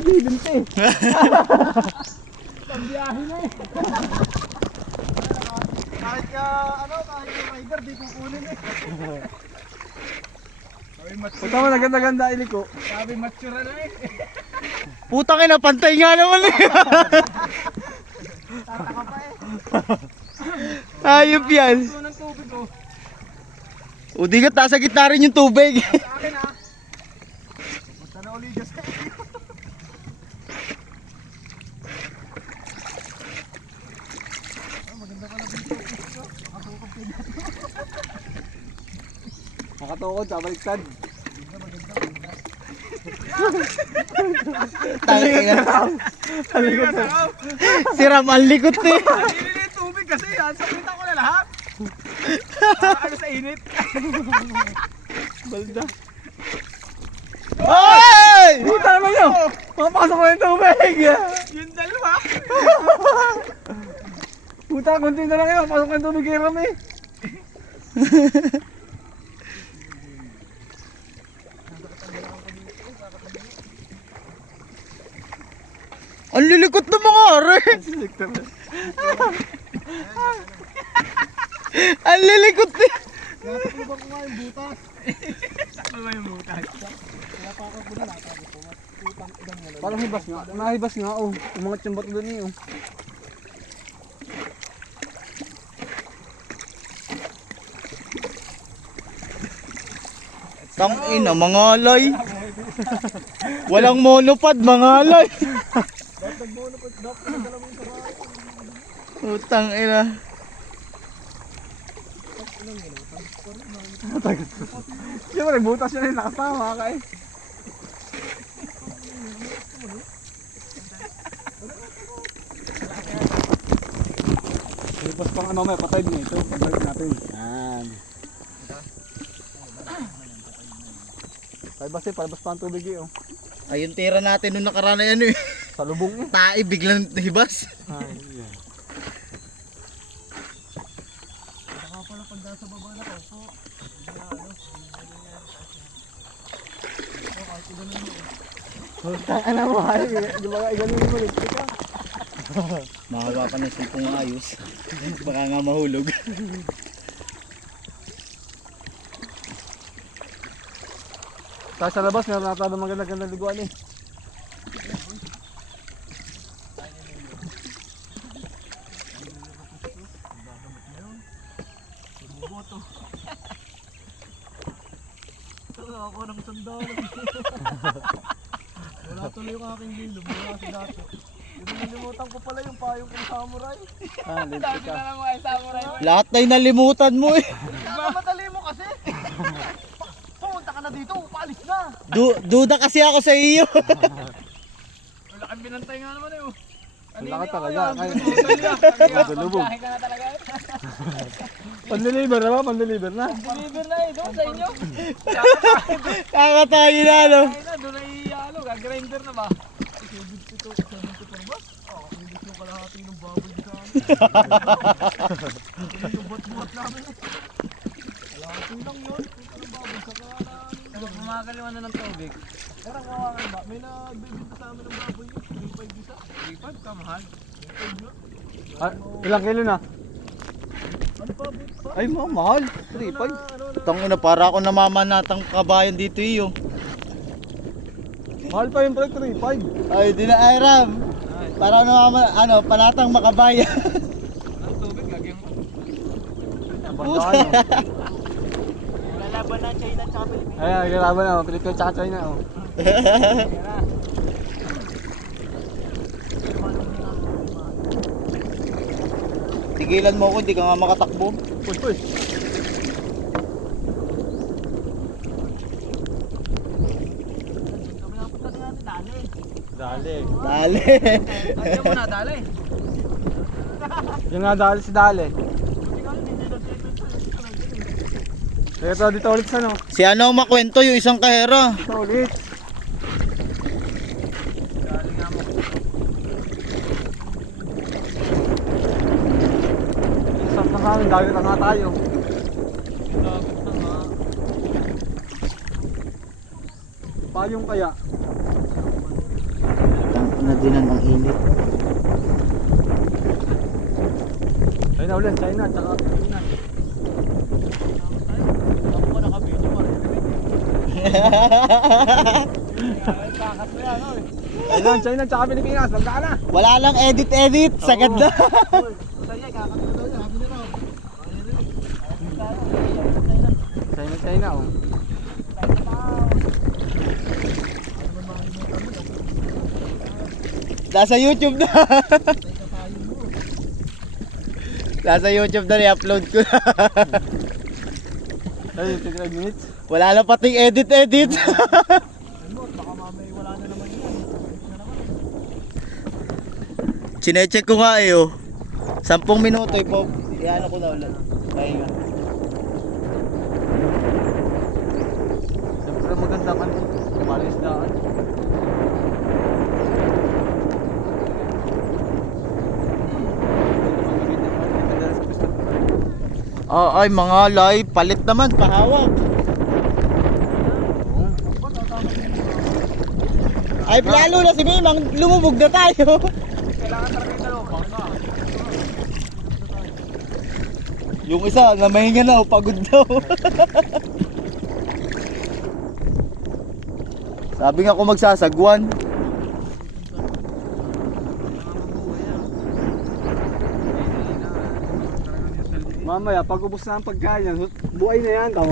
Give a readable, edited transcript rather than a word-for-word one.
bibinte. Pambiyahe na eh. Kahit ka rider, di kukunin eh. Punta mo, naganda-ganda iliko. Sabi mature na eh. Putang ina, pantay nga naman eh. Tataka pa eh. Ayop yan. Gusto ng tubig oh. O di ka, nasa gitna rin yung tubig. Sa akin ah. Punta na uli dyan sa iyo. Maganda pala dito. Nakatukod kayo dito. Nakatukod, sabaliktad. Tangina. Si Ram, ang likot eh. Hindi na yung tubig kasi yan. Sabitan ko na lahat. Ano sa init. Balda. Ay! Puta naman nyo! Makapasok ko yung tubig! Yung dalawa! Puta, kunti na lang yun. Makapasok ko yung tubig kay Ram eh. Ang lilikot ng mga are. Ang lilikot eh. Nataklo ba ko nga yung butas? Taklo ba yung butas? Pinapakot ko na natapos ko. Putang idang mo. Parang hibas nga. Nahibas nga oh. Umangat yung bato doon eh oh. Tangina, mga alay. Walang monopod, mga alay. Dapat monopod. Dapat nagdalaw yung sa bahay. Putang ina. Siyempre, butas yun yung nakasama ka eh. Lipas pang ano may patay din ito. Pabalik natin. Yan. Palabas eh, palabas pa ang tubig eh oh. Ayun tira natin nung nakaraan na yan eh. Sa lubong eh. Tae, biglang nahibas. Ay, yan. Baka pala pag nasa baba na ko po. Tanga na mo ay, di ba igaling mo ulit ka? Makawa pa ng sipong ayos. Baka nga mahulog. Tapos sa labas, meron nata ng magandang liguan eh. Ako ng sandalo. Wala tuloy yung aking lilom. Wala si Dato. Nalimutan ko pala yung payong kong samurai. Dami na naman ay samurai. Lahat na nalimutan mo eh. Madali mo kasi. Pumunta ka na dito, paalis na. Duda kasi ako sa iyo. Wala kang binantay nga naman eh. Wala ka talaga. Madulubog. Ka na talaga eh. Pan-deliver na ba? Pan-deliver na. Pan-deliver na eh. Doon sa inyo. Kakatayo na ano. Ay na, doon ay gag-grinder na ba? 74 ba? Oo, hindi yung kalahati ng baboy dito sa amin. Yung buhat-buhat namin eh. Kalahati lang yun. Anong baboy? Saka na... Kumakaliwan na ng tubig. Pero kawakan ba? May nagbibinta sa amin ng baboy yun. 3.5 isa. 3.5 ka mahal. 3.5 yun. Ilang kilo na? Ano pa? Ay mahal. 3.5. Tangina, para ako namamanatang kabayan dito iyo. Mahal pa yung pre, 3.5. Ay, di na ay Ram. Para ako panatang makabayan. Ang tubig, gagawin mo. Lalaban na China at Pilipinas. Ayan, lalaban na. Pilipinas at China. Oh. Tigilan mo ako, hindi ka nga makatakbo. Push, push. Dali. Dali. Ayaw mo na, dali. Yung nga dali si Dali. Ito dito ulit sa no? Si ano makwento yung isang kahera. Dito ulit. Isang na hangin, dagat na nga tayo. Payong kaya. dinan ang init. China ulit, China, tsaka Pilipinas. Ako ko naka-video mo, kakat mo yan, oy. China, tsaka Pilipinas, magkaan na. Wala lang edit, sagad na. China, oh. Nasa YouTube na. Nasa YouTube na, i-upload ko na. Ay, 25 minutes. Wala na pating edit. Baka mamay wala na naman yan. Chinecheck ko nga eh, oh. 10 minuto po. Iyan ko na ulit. Pahinga. Siyempre maganda kan. Kumalis daan. Ay, mga live. Palit naman, pahawak. Ay, lalo na si Mimang. Lumubog na tayo. Kailangan talaga yung dalawa. Bangka. Yung isa, namahinga na, pagod daw. Sabi nga ko magsasagwan. Mamaya, pag ubos na ang pagkain yan, buhay na yan, tamo.